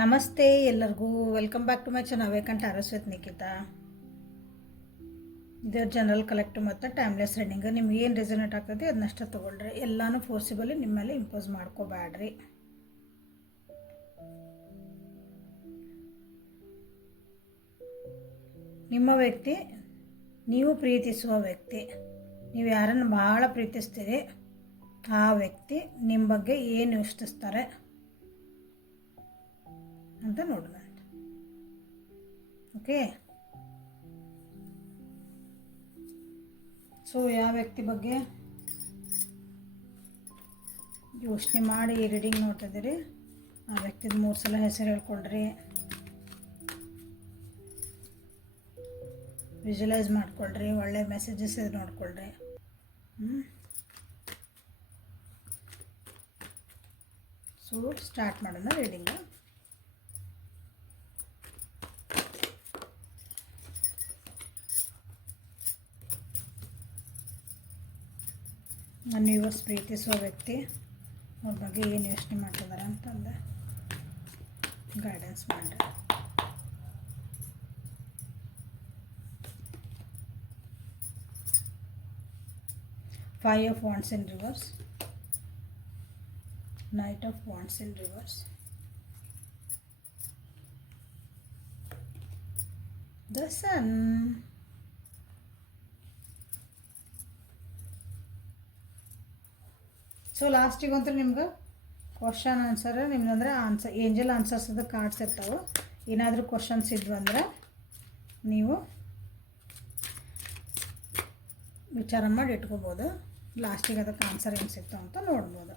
ನಮಸ್ತೆ ಎಲ್ಲರಿಗೂ welcome back to my channel vacant auras with Nikhita. ಇದು ಜನರಲ್ ಕಲೆಕ್ಟ್ ಮತ್ತು ಟೈಮ್ಲೆಸ್ ರೀಡಿಂಗ್. ನಿಮ್ಗೆ ಏನು ರೆಸನೇಟ್ ಆಗ್ತದೆ ಅದನ್ನಷ್ಟ ತೊಗೊಳ್ರಿ. ಎಲ್ಲನೂ ಫೋರ್ಸಿಬಲಿ ನಿಮ್ಮ ಮೇಲೆ ಇಂಪೋಸ್ ಮಾಡ್ಕೋಬೇಡ್ರಿ. ನಿಮ್ಮ ವ್ಯಕ್ತಿ, ನೀವು ಪ್ರೀತಿಸುವ ವ್ಯಕ್ತಿ, ನೀವು ಯಾರನ್ನು ಭಾಳ ಪ್ರೀತಿಸ್ತೀರಿ ಆ ವ್ಯಕ್ತಿ ನಿಮ್ಮ ಬಗ್ಗೆ ಏನು ಯೋಚಿಸ್ತಾರೆ ಅಂತ ನೋಡೋಣ. ಓಕೆ, ಸೊ ಯಾವ ವ್ಯಕ್ತಿ ಬಗ್ಗೆ ಯೋಚನೆ ಮಾಡಿ ಈ ರೀಡಿಂಗ್ ನೋಡ್ತಿದ್ದೀರಿ ಆ ವ್ಯಕ್ತಿದ 3 ಸಲ ಹೆಸರು ಹೇಳ್ಕೊಳ್ರಿ, ವಿಜುವಲೈಸ್ ಮಾಡ್ಕೊಳ್ರಿ, ಒಳ್ಳೆ ಮೆಸೇಜಸ್ ನೋಡ್ಕೊಳ್ರಿ. ಸೊ ಸ್ಟಾರ್ಟ್ ಮಾಡೋಣ ರೀಡಿಂಗ್. ನನ್ನ ವ್ಯೂವರ್ಸ್ ಪ್ರೀತಿಸುವ ವ್ಯಕ್ತಿ ಅವ್ರ ಬಗ್ಗೆ ಏನು ಯೋಚನೆ ಮಾಡ್ತಿದ್ದಾರೆ ಅಂತಂದು ಗೈಡೆನ್ಸ್ ಮಾಡಿರಿ. Five of Wands in reverse, Knight of Wands in reverse, the Sun. So ಲಾಸ್ಟಿಗಂತೂ ನಿಮ್ಗೆ ಕ್ವಶನ್ ಆನ್ಸರ್ ನಿಮ್ದಂದ್ರೆ ಏಂಜಲ್ ಆನ್ಸರ್ಸ್ ಅದು ಕಾರ್ಡ್ಸ್ ಇರ್ತಾವೆ. ಏನಾದರೂ ಕ್ವಶನ್ಸ್ ಇದ್ವು ಅಂದ್ರೆ ನೀವು ವಿಚಾರ ಮಾಡಿ ಇಟ್ಕೋಬೋದು. ಲಾಸ್ಟಿಗೆ ಅದಕ್ಕೆ ಆನ್ಸರ್ ಏನು ಸಿಗ್ತಾವೆ ಅಂತ ನೋಡ್ಬೋದು.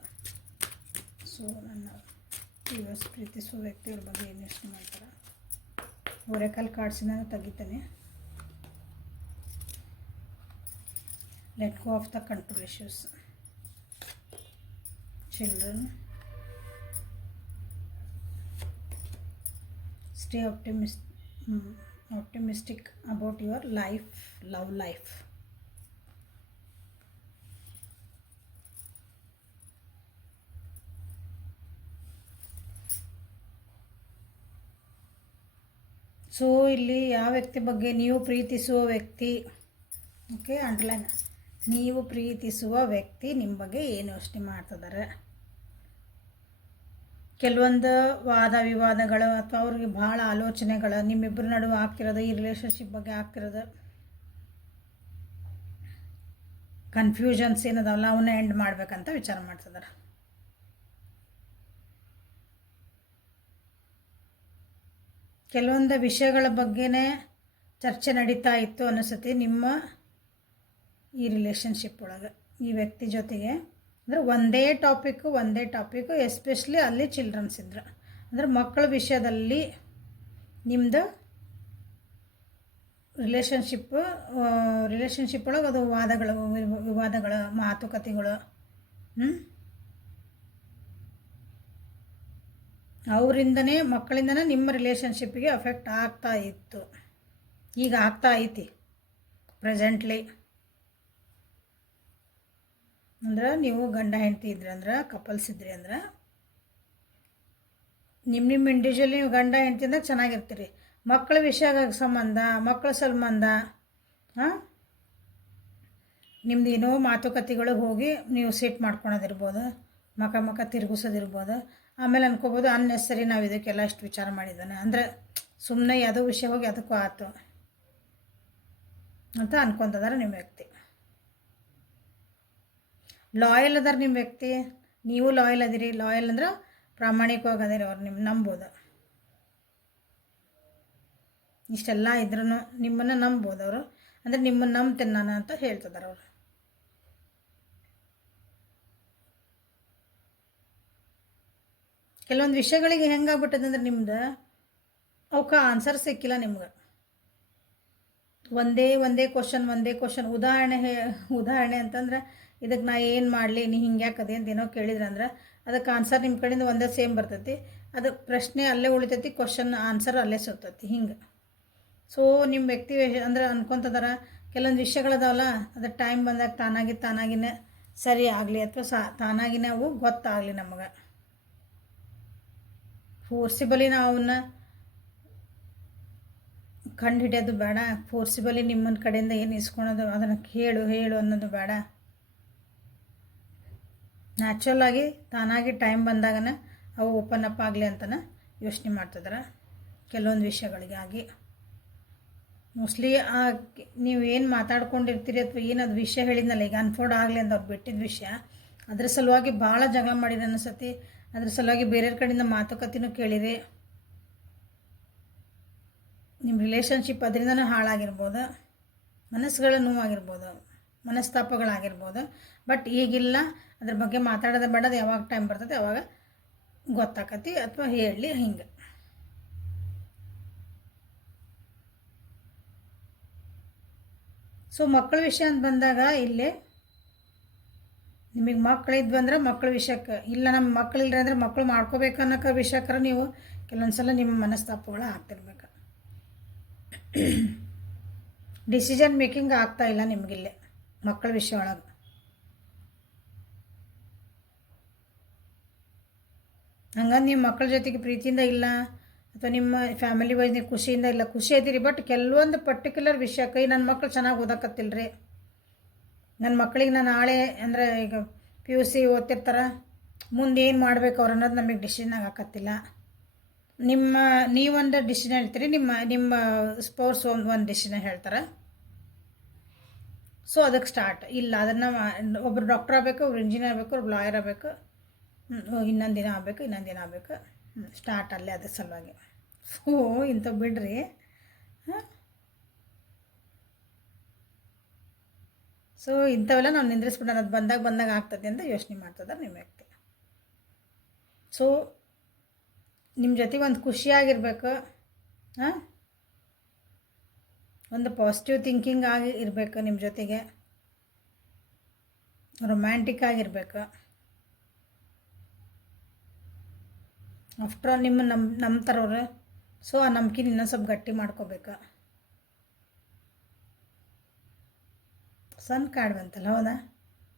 ಸೊ ನನ್ನ ವ್ಯೂವರ್ಸ್ ಪ್ರೀತಿಸುವ ವ್ಯಕ್ತಿಗಳ ಬಗ್ಗೆ ಏನು ಯೋಚನೆ ಮಾಡ್ತಾರೆ. ಒರೆಕಲ್ ಕಾರ್ಡ್ಸಿನ ತೆಗಿತೇನೆ. Let go of the control issues, children, stay optimistic about your life, love life. So ಇಲ್ಲಿ ಯಾವ ವ್ಯಕ್ತಿ ಬಗ್ಗೆ, ನೀವು ಪ್ರೀತಿಸುವ ವ್ಯಕ್ತಿ, ಓಕೆ ಅಂಡರ್ಲೈನ್, ನೀವು ಪ್ರೀತಿಸುವ ವ್ಯಕ್ತಿ ನಿಮ್ಮ ಬಗ್ಗೆ ಏನು ಯೋಚನೆ ಮಾಡ್ತಿದ್ದಾರೆ. ಕೆಲವೊಂದು ವಾದ ವಿವಾದಗಳು ಅಥವಾ ಅವ್ರಿಗೆ ಭಾಳ ಆಲೋಚನೆಗಳು ನಿಮ್ಮಿಬ್ಬರ ನಡುವೆ ಆಗ್ತಿರೋದು, ಈ ರಿಲೇಷನ್ಶಿಪ್ ಬಗ್ಗೆ ಆಗ್ತಿರೋದು ಕನ್ಫ್ಯೂಷನ್ಸ್ ಏನದಾವಲ್ಲ ಅವನ್ನ ಎಂಡ್ ಮಾಡ್ಬೇಕಂತ ವಿಚಾರ ಮಾಡ್ತಿದ್ದಾರೆ. ಕೆಲವೊಂದು ವಿಷಯಗಳ ಬಗ್ಗೆನೇ ಚರ್ಚೆ ನಡೀತಾ ಇತ್ತು ಅನಿಸುತ್ತೆ ನಿಮ್ಮ ಈ ರಿಲೇಷನ್ಶಿಪ್ ಒಳಗೆ ಈ ವ್ಯಕ್ತಿ ಜೊತೆಗೆ. ಅಂದರೆ ಒಂದೇ ಟಾಪಿಕ್ಕು ಎಸ್ಪೆಷಲಿ ಅಲ್ಲಿ ಚಿಲ್ಡ್ರನ್ಸ್ ಇದ್ರು ಅಂದರೆ ಮಕ್ಕಳ ವಿಷಯದಲ್ಲಿ ನಿಮ್ಮದು ರಿಲೇಷನ್ಶಿಪ್ ಒಳಗೆ ಅದು ವಿವಾದಗಳು ಮಾತುಕತೆಗಳು ಅವರಿಂದನೇ ಮಕ್ಕಳಿಂದನೇ ನಿಮ್ಮ ರಿಲೇಷನ್ಶಿಪ್ಪಿಗೆ ಅಫೆಕ್ಟ್ ಆಗ್ತಾ ಇತ್ತು, ಈಗ ಆಗ್ತಾ ಐತಿ ಪ್ರೆಸೆಂಟ್ಲಿ. ಅಂದ್ರೆ ನೀವು ಗಂಡ ಹೆಂಡತಿ ಇದ್ರಿ ಅಂದ್ರೆ, ಕಪಲ್ಸ್ ಇದ್ರಿ ಅಂದ್ರೆ ನಿಮ್ಮ ಇಂಡಿವಿಜುವಲಿ ನೀವು ಗಂಡ ಹೆಂಡತಿ ಅಂದ್ರೆ ಚೆನ್ನಾಗಿರ್ತೀರಿ. ಮಕ್ಕಳ ವಿಷಯ ಮಕ್ಕಳ ಸಂಬಂಧ ನಿಮ್ದು ಏನೋ ಮಾತುಕತೆಗಳು ಹೋಗಿ ನೀವು ಸೆಟ್ ಮಾಡ್ಕೊಳೋದಿರ್ಬೋದು, ಮಕ ತಿರುಗಿಸೋದಿರ್ಬೋದು. ಆಮೇಲೆ ಅನ್ಕೋಬೋದು ಅನ್ನೆಸರಿ ನಾವು ಇದಕ್ಕೆಲ್ಲ ಇಷ್ಟು ವಿಚಾರ ಮಾಡಿದ್ದಾನೆ ಅಂದರೆ ಸುಮ್ಮನೆ ಯಾವುದೋ ವಿಷಯ ಹೋಗಿ ಅದಕ್ಕೂ ಆಯ್ತು ಅಂತ ಅನ್ಕೊತಿದ್ದಾರೆ ನಿಮ್ಮ ವ್ಯಕ್ತಿ. ಲಾಯಲ್ ಅದಾರ ನಿಮ್ಮ ವ್ಯಕ್ತಿ, ನೀವು ಲಾಯಲ್ ಅದಿರಿ. ಲಾಯಲ್ ಅಂದ್ರೆ ಪ್ರಾಮಾಣಿಕವಾಗಿ ಅದಿರಿ, ಅವ್ರು ನಿಮ್ಮ ನಂಬೋದು. ಇಷ್ಟೆಲ್ಲ ಇದ್ರೂ ನಿಮ್ಮನ್ನು ನಂಬೋದು ಅವರು, ಅಂದರೆ ನಿಮ್ಮನ್ನು ನಂಬ್ತೇನೆ ನಾನು ಅಂತ ಹೇಳ್ತಿದ್ದಾರೆ ಅವರು. ಕೆಲವೊಂದು ವಿಷಯಗಳಿಗೆ ಹೆಂಗಾಗ್ಬಿಟ್ಟದೆ ಅಂದ್ರೆ ನಿಮ್ದು ಅವಕ್ಕೆ ಆನ್ಸರ್ ಸಿಕ್ಕಿಲ್ಲ ನಿಮ್ಗೆ. ಒಂದೇ ಕ್ವಶನ್ ಉದಾಹರಣೆ ಅಂತಂದ್ರೆ ಇದಕ್ಕೆ ನಾ ಏನು ಮಾಡಲಿ, ನೀ ಹಿಂಗೆ ಯಾಕದೆ ಅಂತ ಏನೋ ಕೇಳಿದ್ರೆ ಅಂದ್ರೆ ಅದಕ್ಕೆ ಆನ್ಸರ್ ನಿಮ್ಮ ಕಡೆಯಿಂದ ಒಂದೇ ಸೇಮ್ ಬರ್ತೈತಿ. ಅದಕ್ಕೆ ಪ್ರಶ್ನೆ ಅಲ್ಲೇ ಉಳಿತೈತಿ, ಕ್ವಶನ್ ಆನ್ಸರ್ ಅಲ್ಲೇ ಸಿಗ್ತೈತಿ ಹಿಂಗೆ. ಸೊ ನಿಮ್ಮ ವ್ಯಕ್ತಿ ಅಂದ್ರೆ ಅನ್ಕೊತದಾರ ಕೆಲವೊಂದು ವಿಷಯಗಳದಾವಲ್ಲ, ಅದು ಟೈಮ್ ಬಂದಾಗ ತಾನಾಗಿನೇ ಸರಿ ಆಗಲಿ ಅಥವಾ ತಾನಾಗಿನೇ ಅವು ಗೊತ್ತಾಗಲಿ ನಮಗೆ. ಫೋರ್ಸಿಬಲಿ ನಾವು ಅವನ್ನ ಕಂಡು ಹಿಡಿಯೋದು ಬೇಡ. ಫೋರ್ಸಿಬಲಿ ನಿಮ್ಮನ್ನ ಕಡೆಯಿಂದ ಏನು ಇಸ್ಕೊಳೋದು ಅದನ್ನು ಹೇಳು ಅನ್ನೋದು ಬೇಡ. ನ್ಯಾಚುರಲ್ ಆಗಿ ತಾನಾಗಿ ಟೈಮ್ ಬಂದಾಗನ ಅವು ಓಪನ್ ಅಪ್ ಆಗಲಿ ಅಂತನ ಯೋಚನೆ ಮಾಡ್ತಿದ್ದಾರೆ ಕೆಲವೊಂದು ವಿಷಯಗಳಿಗಾಗಿ. ಮೋಸ್ಟ್ಲಿ ನೀವು ಏನು ಮಾತಾಡ್ಕೊಂಡಿರ್ತೀರಿ ಅಥವಾ ಏನು ಅದು ವಿಷಯ ಹೇಳಿದ್ನಲ್ಲ ಈಗ ಅನ್ಫೋರ್ಡ್ ಆಗಲಿ ಅಂತ ಅವ್ರು ಬಿಟ್ಟಿದ್ದ ವಿಷಯ, ಅದ್ರ ಸಲುವಾಗಿ ಭಾಳ ಜಗಳ ಮಾಡಿರಿ ಅನಿಸತಿ. ಅದ್ರ ಸಲುವಾಗಿ ಬೇರೆಯವ್ರ ಕಡೆಯಿಂದ ಮಾತುಕತೆನೂ ಕೇಳಿರಿ. ನಿಮ್ಮ ರಿಲೇಷನ್ಶಿಪ್ ಅದರಿಂದನೂ ಹಾಳಾಗಿರ್ಬೋದು, ಮನಸ್ಸುಗಳ ನೋವಾಗಿರ್ಬೋದು, ಮನಸ್ತಾಪಗಳಾಗಿರ್ಬೋದು. ಬಟ್ ಈಗಿಲ್ಲ, ಅದ್ರ ಬಗ್ಗೆ ಮಾತಾಡೋದು ಬೇಡದು. ಯಾವಾಗ ಟೈಮ್ ಬರ್ತದೆ ಅವಾಗ ಗೊತ್ತಾಕತಿ ಅಥವಾ ಹೇಳಲಿ ಹಿಂಗೆ. ಸೊ ಮಕ್ಕಳ ವಿಷಯ ಅಂತ ಬಂದಾಗ ಇಲ್ಲಿ ನಿಮಗೆ ಮಕ್ಕಳಿದ್ವು ಅಂದ್ರೆ ಮಕ್ಕಳ ವಿಷಯಕ್ಕೆ, ಇಲ್ಲ ನಮ್ಮ ಮಕ್ಕಳಿಲ್ಲ ಅಂದರೆ ಮಕ್ಕಳು ಮಾಡ್ಕೋಬೇಕು ಅನ್ನೋಕೆ ವಿಷಯಕ್ಕೆ ನೀವು ಕೆಲವೊಂದು ಸಲ ನಿಮ್ಮ ಮನಸ್ತಾಪಗಳು ಆಗ್ತಿರ್ಬೇಕು. ಡಿಸಿಷನ್ ಮೇಕಿಂಗ್ ಆಗ್ತಾಯಿಲ್ಲ ನಿಮಗಿಲ್ಲೇ ಮಕ್ಕಳ ವಿಷಯ ಒಳಗೆ. ಹಂಗಂದು ನೀವು ಮಕ್ಕಳ ಜೊತೆಗೆ ಪ್ರೀತಿಯಿಂದ ಇಲ್ಲ ಅಥವಾ ನಿಮ್ಮ ಫ್ಯಾಮಿಲಿ ವೈಸ್ ನೀವು ಖುಷಿಯಿಂದ ಇಲ್ಲ, ಖುಷಿ ಐತಿರಿ. ಬಟ್ ಕೆಲವೊಂದು ಪರ್ಟಿಕ್ಯುಲರ್ ವಿಷಯಕ್ಕೆ ನನ್ನ ಮಕ್ಕಳು ಚೆನ್ನಾಗಿ ಓದಕತ್ತಿಲ್ಲ ರೀ, ನನ್ನ ಮಕ್ಕಳಿಗೆ ನಾನು ನಾಳೆ ಅಂದರೆ ಈಗ PUC ಓದ್ತಿರ್ತಾರೆ, ಮುಂದೆ ಏನು ಮಾಡ್ಬೇಕು ಅವ್ರು ಅನ್ನೋದು ನಮಗೆ ಡಿಸಿಷನ್ ಆಗಕತ್ತಿಲ್ಲ. ನೀವೊಂದು ಡಿಸಿಷನ್ ಹೇಳ್ತೀರಿ, ನಿಮ್ಮ ಸ್ಪೋರ್ಟ್ಸ್ ಒಂದು ಡಿಸಿಷನ್ ಹೇಳ್ತಾರೆ. ಸೊ ಅದಕ್ಕೆ ಸ್ಟಾರ್ಟ್ ಇಲ್ಲ, ಅದನ್ನು ಒಬ್ರು ಡಾಕ್ಟರ್ ಆಗಬೇಕು, ಒಬ್ರು ಇಂಜಿನಿಯರ್ ಆಗಬೇಕು, ಒಬ್ರು ಲಾಯರ್ ಆಗಬೇಕು, ಇನ್ನೊಂದು ದಿನ ಆಗಬೇಕು, ಸ್ಟಾರ್ಟ್ ಅಲ್ಲೇ ಅದ್ರ ಸಲುವಾಗಿ. ಸೊ ಇಂಥ ಬಿಡ್ರಿ. ಸೊ ಇಂಥವೆಲ್ಲ ನಾವು ನಿಂದ್ರಿಸ್ಬಿಡೋಣ, ಅದು ಬಂದಾಗ ಆಗ್ತದೆ ಅಂತ ಯೋಚನೆ ಮಾಡ್ತಿದ್ದಾರೆ ನಿಮ್ಮ ವ್ಯಕ್ತಿ. ಸೊ ನಿಮ್ಮ ಜೊತೆಗೆ ಒಂದು ಖುಷಿಯಾಗಿರ್ಬೇಕು, ಒಂದು ಪಾಸಿಟಿವ್ ಥಿಂಕಿಂಗ್ ಆಗಿ ಇರಬೇಕು, ನಿಮ್ಮ ಜೊತೆಗೆ ರೊಮ್ಯಾಂಟಿಕ್ ಆಗಿರಬೇಕು. ಆಫ್ಟರ್ ಆಲ್ ನಿಮ್ಮ ನಂಬ್ತಾರವ್ರು. ಸೊ ಆ ನಂಬಿಕೆ ಇನ್ನೊಂದು ಸ್ವಲ್ಪ ಗಟ್ಟಿ ಮಾಡ್ಕೋಬೇಕು. ಸನ್ ಕಾರ್ಡ್ ಬಂತಲ್ಲ, ಹೌದಾ?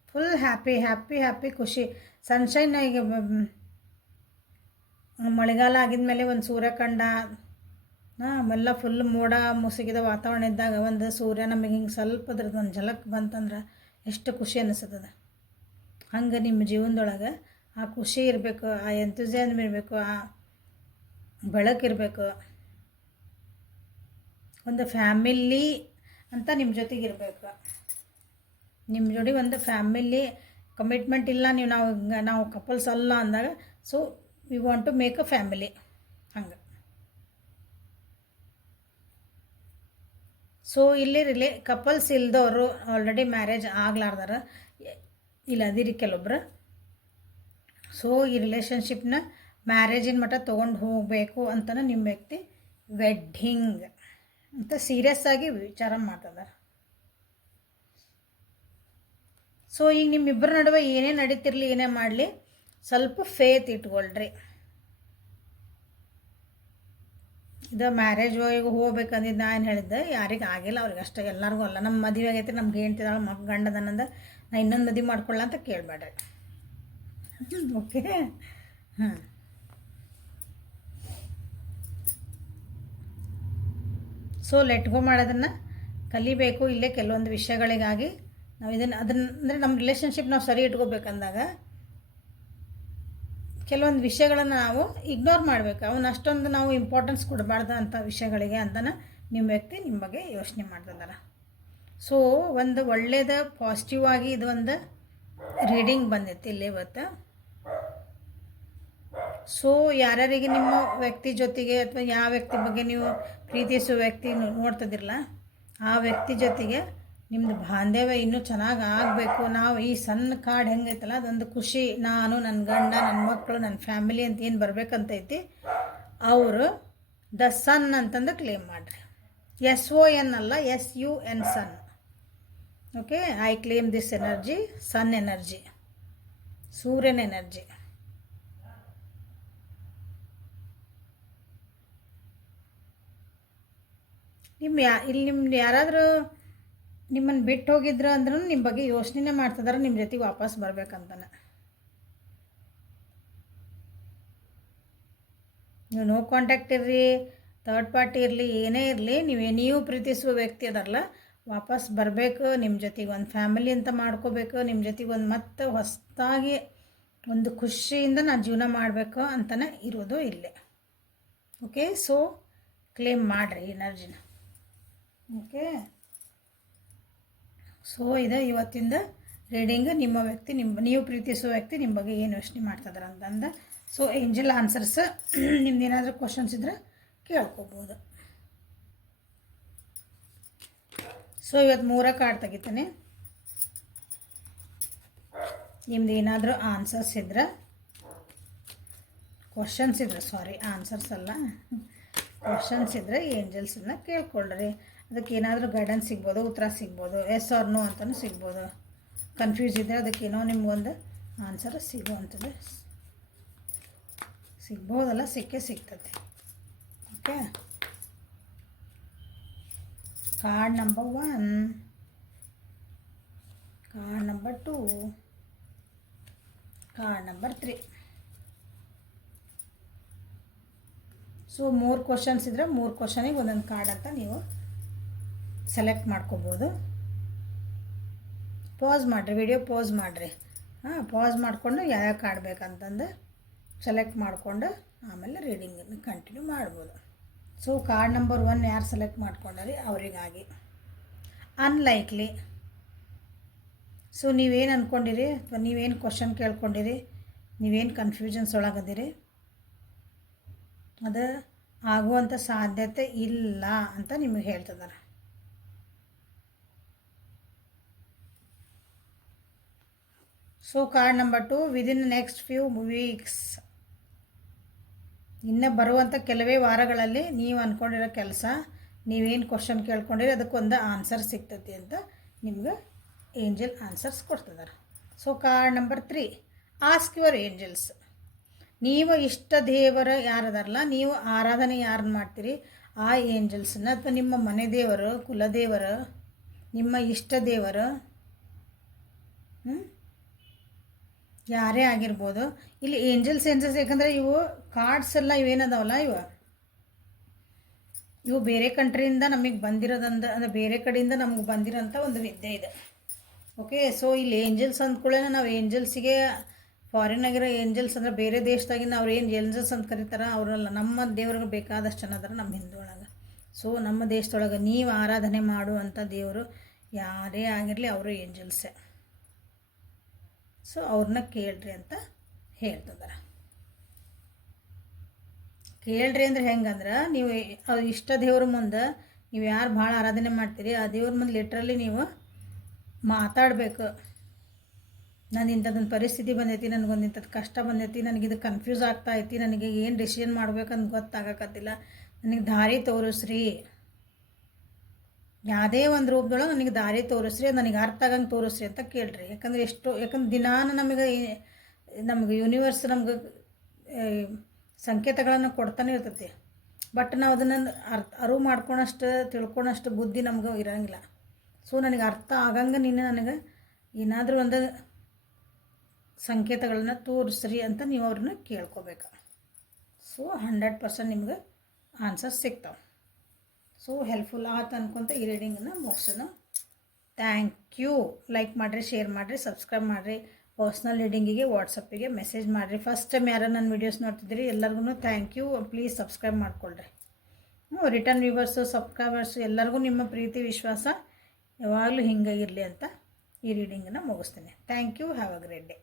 ಫುಲ್ ಹ್ಯಾಪಿ ಖುಷಿ, ಸನ್ಶೈನ್. ಈಗ ಮಳೆಗಾಲ ಆಗಿದ್ಮೇಲೆ ಒಂದು ಸೂರ್ಯಕಂಡ, ಆಮೆಲ್ಲ ಫುಲ್ ಮೋಡ ಮುಸುಗಿದ ವಾತಾವರಣ ಇದ್ದಾಗ ಒಂದು ಸೂರ್ಯ ನಮಗೆ ಹಿಂಗೆ ಸ್ವಲ್ಪ ಅದ್ರದ್ದು ಒಂದು ಝಲಕ್ ಬಂತಂದ್ರೆ ಎಷ್ಟು ಖುಷಿ ಅನಿಸ್ತದ. ಹಂಗೆ ನಿಮ್ಮ ಜೀವನದೊಳಗೆ ಆ ಖುಷಿ ಇರಬೇಕು, ಆ ಎಂಥೂಸಿಯಾಸ್ಮ್ ಇರಬೇಕು, ಆ ಬೆಳಕಿರಬೇಕು. ಒಂದು ಫ್ಯಾಮಿಲಿ ಅಂತ ನಿಮ್ಮ ಜೊತೆಗೆ ಇರಬೇಕು. ನಿಮ್ಮ ಜೋಡಿ ಒಂದು ಫ್ಯಾಮಿಲಿ ಕಮಿಟ್ಮೆಂಟ್ ಇಲ್ಲ, ನಾವು ಕಪಲ್ಸ್ ಅಲ್ಲ ಅಂದಾಗ, so we want to make a family. ಹಂಗೆ ಸೊ ಇಲ್ಲಿ ಕಪಲ್ಸ್ ಇಲ್ದವರು, ಆಲ್ರೆಡಿ ಮ್ಯಾರೇಜ್ ಆಗ್ಲಾರ್ದಾರ ಇಲ್ಲ ಅದಿರಿ ಕೆಲವೊಬ್ರು. ಸೊ ಈ ರಿಲೇಷನ್ಶಿಪ್ನ ಮ್ಯಾರೇಜಿನ ಮಟ್ಟ ತೊಗೊಂಡು ಹೋಗಬೇಕು ಅಂತಲೇ ನಿಮ್ಮ ವ್ಯಕ್ತಿ ವೆಡ್ಡಿಂಗ್ ಅಂತ ಸೀರಿಯಸ್ ಆಗಿ ವಿಚಾರ ಮಾಡ್ತಿದ್ದಾರೆ. ಸೊ ಈಗ ನಿಮ್ಮಿಬ್ಬರ ನಡುವೆ ಏನೇ ನಡೀತಿರಲಿ, ಏನೇ ಮಾಡಲಿ, ಸ್ವಲ್ಪ ಫೇತ್ ಇಟ್ಕೊಳ್ರಿ. ಇದು ಮ್ಯಾರೇಜ್ ಈಗ ಹೋಗ್ಬೇಕಂದಿದ್ದು ನಾ ಏನು ಹೇಳಿದ್ದೆ, ಯಾರಿಗೆ ಆಗಿಲ್ಲ ಅವ್ರಿಗೆ ಅಷ್ಟೇ, ಎಲ್ಲರಿಗೂ ಅಲ್ಲ. ನಮ್ಮ ಮದುವೆ ಆಗೈತೆ, ನಮ್ಗೆ ಹೇಳ್ತಿದ್ದಾಳೆ ಗಂಡದನ್ನಂದ ನಾ ಇನ್ನೊಂದು ಮದುವೆ ಮಾಡ್ಕೊಳ್ಳ ಅಂತ ಕೇಳಬೇಡ್ರಿ. ಓಕೆ? ಸೊ ಲೆಟ್ ಗೋ ಮಾಡೋದನ್ನು ಕಲಿಬೇಕು. ಇಲ್ಲೇ ಕೆಲವೊಂದು ವಿಷಯಗಳಿಗಾಗಿ ನಾವು ಅಂದರೆ ನಮ್ಮ ರಿಲೇಷನ್ಶಿಪ್ ನಾವು ಸರಿ ಇಟ್ಕೋಬೇಕಂದಾಗ ಕೆಲವೊಂದು ವಿಷಯಗಳನ್ನು ನಾವು ಇಗ್ನೋರ್ ಮಾಡಬೇಕು. ಅವನ್ನ ಅಷ್ಟೊಂದು ನಾವು ಇಂಪಾರ್ಟೆನ್ಸ್ ಕೊಡಬಾರ್ದು ಅಂಥ ವಿಷಯಗಳಿಗೆ ಅಂತಲೇ ನಿಮ್ಮ ವ್ಯಕ್ತಿ ನಿಮ್ಮ ಬಗ್ಗೆ ಯೋಚನೆ ಮಾಡ್ತಿದ್ದಾರೆ. ಸೊ ಒಂದು ಒಳ್ಳೆಯದ ಪಾಸಿಟಿವ್ ಆಗಿ ಇದು ಒಂದು ರೀಡಿಂಗ್ ಬಂದೈತಿ ಇಲ್ಲಿ ಇವತ್ತು. ಸೊ ಯಾರ್ಯಾರಿಗೆ ನಿಮ್ಮ ವ್ಯಕ್ತಿ ಜೊತೆಗೆ ಅಥವಾ ಯಾವ ವ್ಯಕ್ತಿ ಬಗ್ಗೆ ನೀವು ಪ್ರೀತಿಸೋ ವ್ಯಕ್ತಿ ನೋಡ್ತಿದ್ದಿರಲ್ಲ, ಆ ವ್ಯಕ್ತಿ ಜೊತೆಗೆ ನಿಮ್ಮದು ಬಾಂಧವ್ಯ ಇನ್ನೂ ಚೆನ್ನಾಗಿ ಆಗಬೇಕು. ನಾವು ಈ ಸಣ್ಣ ಕಾರ್ಡ್ ಹೆಂಗೈತಲ್ಲ, ಅದೊಂದು ಖುಷಿ, ನಾನು, ನನ್ನ ಗಂಡ, ನನ್ನ ಮಕ್ಕಳು, ನನ್ನ ಫ್ಯಾಮಿಲಿ ಅಂತ ಏನು ಬರಬೇಕಂತೈತಿ, ಅವರು ದ ಸನ್ ಅಂತಂದು ಕ್ಲೇಮ್ ಮಾಡಿರಿ. SON ಅಲ್ಲ, SUN, sun. Okay? I claim this energy, sun energy, ಸೂರ್ಯನ ಎನರ್ಜಿ. ನಿಮ್ದು ಯಾರಾದರೂ ನಿಮ್ಮನ್ನು ಬಿಟ್ಟು ಹೋಗಿದ್ರು ಅಂದ್ರೂ ನಿಮ್ಮ ಬಗ್ಗೆ ಯೋಚನೆ ಮಾಡ್ತಿದ್ದಾರೆ, ನಿಮ್ಮ ಜೊತೆಗೆ ವಾಪಸ್ ಬರ್ಬೇಕಂತಾನೆ. ನೀವು ನೋ ಕಾಂಟ್ಯಾಕ್ಟ್ ಇರಲಿ, ಥರ್ಡ್ ಪಾರ್ಟಿ ಇರಲಿ, ಏನೇ ಇರಲಿ, ನೀವು ಪ್ರೀತಿಸುವ ವ್ಯಕ್ತಿ ಅದಾರಲ್ಲ ವಾಪಸ್ ಬರಬೇಕು. ನಿಮ್ಮ ಜೊತೆಗೆ ಒಂದು ಫ್ಯಾಮಿಲಿ ಅಂತ ಮಾಡ್ಕೋಬೇಕು. ನಿಮ್ಮ ಜೊತೆಗೆ ಒಂದು ಮತ್ತೆ ಹೊಸದಾಗಿ ಒಂದು ಖುಷಿಯಿಂದ ನಾನು ಜೀವನ ಮಾಡಬೇಕು ಅಂತಲೇ ಇರೋದು ಇಲ್ಲೇ. ಓಕೆ, ಸೊ ಕ್ಲೇಮ್ ಮಾಡಿರಿ ಎನರ್ಜಿನ. ಓಕೆ, ಸೊ ಇದು ಇವತ್ತಿಂದ ರೀಡಿಂಗ್. ನಿಮ್ಮ ವ್ಯಕ್ತಿ ನೀವು ಪ್ರೀತಿಸುವ ವ್ಯಕ್ತಿ ನಿಮ್ಮ ಬಗ್ಗೆ ಏನು ಯೋಚನೆ ಮಾಡ್ತಿದ್ದಾರೆ ಅಂತಂದು. ಸೊ ಏಂಜಲ್ ಆನ್ಸರ್ಸ್ ನಿಮ್ದು ಏನಾದರೂ ಕ್ವಶನ್ಸ್ ಇದ್ದರೆ ಕೇಳ್ಕೊಬೋದು. ಸೊ ಇವತ್ತು 3 ಕಾರ್ಡ್ ತೆಗಿತಾನೆ. ನಿಮ್ದು ಏನಾದರೂ ಆನ್ಸರ್ಸ್ ಇದ್ರೆ, ಕ್ವಶನ್ಸ್ ಇದ್ರೆ, ಸಾರಿ ಆನ್ಸರ್ಸ್ ಅಲ್ಲ, ಕ್ವಶನ್ಸ್ ಇದ್ದರೆ ಏಂಜಲ್ಸನ್ನ ಕೇಳ್ಕೊಳ್ರಿ. ಅದಕ್ಕೆ ಏನಾದರೂ ಗೈಡೆನ್ಸ್ ಸಿಗ್ಬೋದು, ಉತ್ತರ ಸಿಗ್ಬೋದು, ಎಸ್ ಆರ್ ನೋ ಅಂತಲೂ ಸಿಗ್ಬೋದು. ಕನ್ಫ್ಯೂಸ್ ಇದ್ದರೆ ಅದಕ್ಕೇನೋ ನಿಮ್ಗೊಂದು ಆನ್ಸರ್ ಸಿಗುವಂಥದ್ದು ಸಿಗ್ಬೋದಲ್ಲ, ಸಿಕ್ಕೇ ಸಿಗ್ತದೆ. Okay, card number 1, card number 2, card number 3. So 3 questions ಇದ್ದರೆ 3 ಕ್ವಶನಿಗೆ ಒಂದೊಂದು ಕಾರ್ಡ್ ಅಂತ ನೀವು ಸೆಲೆಕ್ಟ್ ಮಾಡ್ಕೋಬೋದು. ಪಾಸ್ ಮಾಡಿರಿ, ವಿಡಿಯೋ ಪಾಸ್ ಮಾಡಿರಿ. ಪಾಸ್ ಮಾಡಿಕೊಂಡು ಯಾವ್ಯಾವ ಕಾರ್ಡ್ ಬೇಕಂತಂದು ಸೆಲೆಕ್ಟ್ ಮಾಡಿಕೊಂಡು ಆಮೇಲೆ ರೀಡಿಂಗನ್ನು ಕಂಟಿನ್ಯೂ ಮಾಡ್ಬೋದು. ಸೊ ಕಾರ್ಡ್ ನಂಬರ್ 1 ಯಾರು ಸೆಲೆಕ್ಟ್ ಮಾಡ್ಕೊಂಡ್ರಿ ಅವರಿಗಾಗಿ ಅನ್ಲೈಕ್ಲಿ. ಸೊ ನೀವೇನು ಅಂದ್ಕೊಂಡಿರಿ ಅಥವಾ ನೀವೇನು ಕ್ವಶನ್ ಕೇಳ್ಕೊಂಡಿರಿ, ನೀವೇನು ಕನ್ಫ್ಯೂಷನ್ಸ್ ಒಳಗದಿರಿ, ಅದು ಆಗುವಂಥ ಸಾಧ್ಯತೆ ಇಲ್ಲ ಅಂತ ನಿಮಗೆ ಹೇಳ್ತಿದ್ದಾರೆ. So card number 2, within next few weeks, ಇನ್ನು ಬರುವಂಥ ಕೆಲವೇ ವಾರಗಳಲ್ಲಿ ನೀವು ಅಂದ್ಕೊಂಡಿರೋ ಕೆಲಸ, ನೀವೇನು ಕ್ವಶನ್ ಕೇಳ್ಕೊಂಡಿರಿ ಅದಕ್ಕೊಂದು ಆನ್ಸರ್ ಸಿಗ್ತೈತಿ ಅಂತ ನಿಮ್ಗೆ ಏಂಜಲ್ ಆನ್ಸರ್ಸ್ ಕೊಡ್ತಿದ್ದಾರೆ. So card number 3, ask your angels. ನೀವು ಇಷ್ಟ ದೇವರು ಯಾರದಾರಲ್ಲ, ನೀವು ಆರಾಧನೆ ಯಾರನ್ನ ಮಾಡ್ತೀರಿ ಆ ಏಂಜಲ್ಸನ್ನ, ಅಥವಾ ನಿಮ್ಮ ಮನೆ ದೇವರು, ಕುಲದೇವರು, ನಿಮ್ಮ ಇಷ್ಟ ದೇವರು, ಯಾರೇ ಆಗಿರ್ಬೋದು. ಇಲ್ಲಿ ಏಂಜಲ್ಸ್ ಯಾಕಂದರೆ ಇವು ಕಾರ್ಡ್ಸ್ ಎಲ್ಲ ಇವೇನದಾವಲ್ಲ, ಇವು ಬೇರೆ ಕಂಟ್ರಿಯಿಂದ ನಮಗೆ ಬಂದಿರೋದಂದ, ಅಂದರೆ ಬೇರೆ ಕಡೆಯಿಂದ ನಮಗೆ ಬಂದಿರೋಂಥ ಒಂದು ವಿದ್ಯೆ ಇದೆ. ಓಕೆ, ಸೊ ಇಲ್ಲಿ ಏಂಜಲ್ಸ್ ಅಂದ್ಕೊಳ್ಳೋಣ, ನಾವು ಏಂಜಲ್ಸಿಗೆ ಫಾರಿನಾಗಿರೋ ಏಂಜಲ್ಸ್ ಅಂದರೆ ಬೇರೆ ದೇಶದಾಗಿನ ಅವ್ರು ಏನು ಏಂಜಲ್ಸ್ ಅಂತ ಕರೀತಾರೆ ಅವರಲ್ಲ. ನಮ್ಮ ದೇವ್ರಿಗೆ ಬೇಕಾದಷ್ಟು ಜನ ಅದಾರ ನಮ್ಮ ಹಿಂದೂ ಒಳಗೆ. ಸೊ ನಮ್ಮ ದೇಶದೊಳಗೆ ನೀವು ಆರಾಧನೆ ಮಾಡುವಂಥ ದೇವರು ಯಾರೇ ಆಗಿರಲಿ ಅವರು ಏಂಜಲ್ಸೇ. ಸೊ ಅವ್ರನ್ನ ಕೇಳ್ರಿ ಅಂತ ಹೇಳ್ತಿದ್ದಾರೆ. ಕೇಳ್ರಿ ಅಂದ್ರೆ ಹೆಂಗಂದ್ರೆ, ನೀವು ಇಷ್ಟ ದೇವ್ರ ಮುಂದೆ ನೀವು ಯಾರು ಭಾಳ ಆರಾಧನೆ ಮಾಡ್ತೀರಿ ಆ ದೇವ್ರ ಮುಂದೆ ಲಿಟ್ರಲಿ ನೀವು ಮಾತಾಡಬೇಕು. ನಾನು ಇಂಥದ್ದೊಂದು ಪರಿಸ್ಥಿತಿ ಬಂದೈತಿ, ನನಗೊಂದು ಇಂಥದ್ದು ಕಷ್ಟ ಬಂದೈತಿ, ನನಗಿದು ಕನ್ಫ್ಯೂಸ್ ಆಗ್ತಾ ಐತಿ, ನನಗೆ ಏನು ಡಿಸಿಷನ್ ಮಾಡ್ಬೇಕಂತ ಗೊತ್ತಾಗಕತ್ತಿಲ್ಲ, ನನಗೆ ದಾರಿ ತೋರಿಸ್ರಿ, ಯಾವುದೇ ಒಂದು ರೂಪದೊಳಗೆ ನನಗೆ ದಾರಿ ತೋರಿಸ್ರಿ, ನನಗೆ ಅರ್ಥ ಆಗಂಗೆ ತೋರಿಸ್ರಿ ಅಂತ ಕೇಳ್ರಿ. ಯಾಕಂದ್ರೆ ದಿನಾನ ನಮಗೆ ಯೂನಿವರ್ಸ್ ನಮ್ಗೆ ಸಂಕೇತಗಳನ್ನು ಕೊಡ್ತಾನೆ ಇರ್ತೈತಿ. ಬಟ್ ನಾವು ಅದನ್ನು ಅರಿವು ಮಾಡ್ಕೊಳಷ್ಟು ತಿಳ್ಕೊಳಷ್ಟು ಬುದ್ಧಿ ನಮ್ಗೆ ಇರೋಂಗಿಲ್ಲ. ಸೊ ನನಗೆ ಅರ್ಥ ಆಗಂಗೆ ನೀನು ನನಗೆ ಏನಾದರೂ ಒಂದು ಸಂಕೇತಗಳನ್ನು ತೋರಿಸ್ರಿ ಅಂತ ನೀವು ಅವ್ರನ್ನ ಕೇಳ್ಕೊಬೇಕು. ಸೊ 100% ನಿಮ್ಗೆ ಆನ್ಸರ್ ಸಿಗ್ತಾವೆ. ಸೊ ಹೆಲ್ಪ್ಫುಲ್ ಆಯ್ತು ಅನ್ಕೊತ ಈ ರೀಡಿಂಗನ್ನು ಮುಗಿಸೋಣ. Thank you. ಲೈಕ್ ಮಾಡಿರಿ, ಶೇರ್ ಮಾಡಿರಿ, ಸಬ್ಸ್ಕ್ರೈಬ್ ಮಾಡಿರಿ. ಪರ್ಸ್ನಲ್ ರೀಡಿಂಗಿಗೆ ವಾಟ್ಸಪ್ಪಿಗೆ ಮೆಸೇಜ್ ಮಾಡಿರಿ. ಫಸ್ಟ್ ಟೈಮ್ ಯಾರು ನನ್ನ ವೀಡಿಯೋಸ್ ನೋಡ್ತಿದ್ದೀರಿ ಎಲ್ಲರಿಗೂ ಥ್ಯಾಂಕ್ ಯು. ಪ್ಲೀಸ್ ಸಬ್ಸ್ಕ್ರೈಬ್ ಮಾಡಿಕೊಳ್ರಿ. ರಿಟರ್ನ್ ವ್ಯೂವರ್ಸು, ಸಬ್ಸ್ಕ್ರೈಬರ್ಸು ಎಲ್ಲರಿಗೂ ನಿಮ್ಮ ಪ್ರೀತಿ ವಿಶ್ವಾಸ ಯಾವಾಗಲೂ ಹಿಂಗೆ ಇರಲಿ ಅಂತ ಈ ರೀಡಿಂಗನ್ನು ಮುಗಿಸ್ತೀನಿ. Thank you. Have a great day.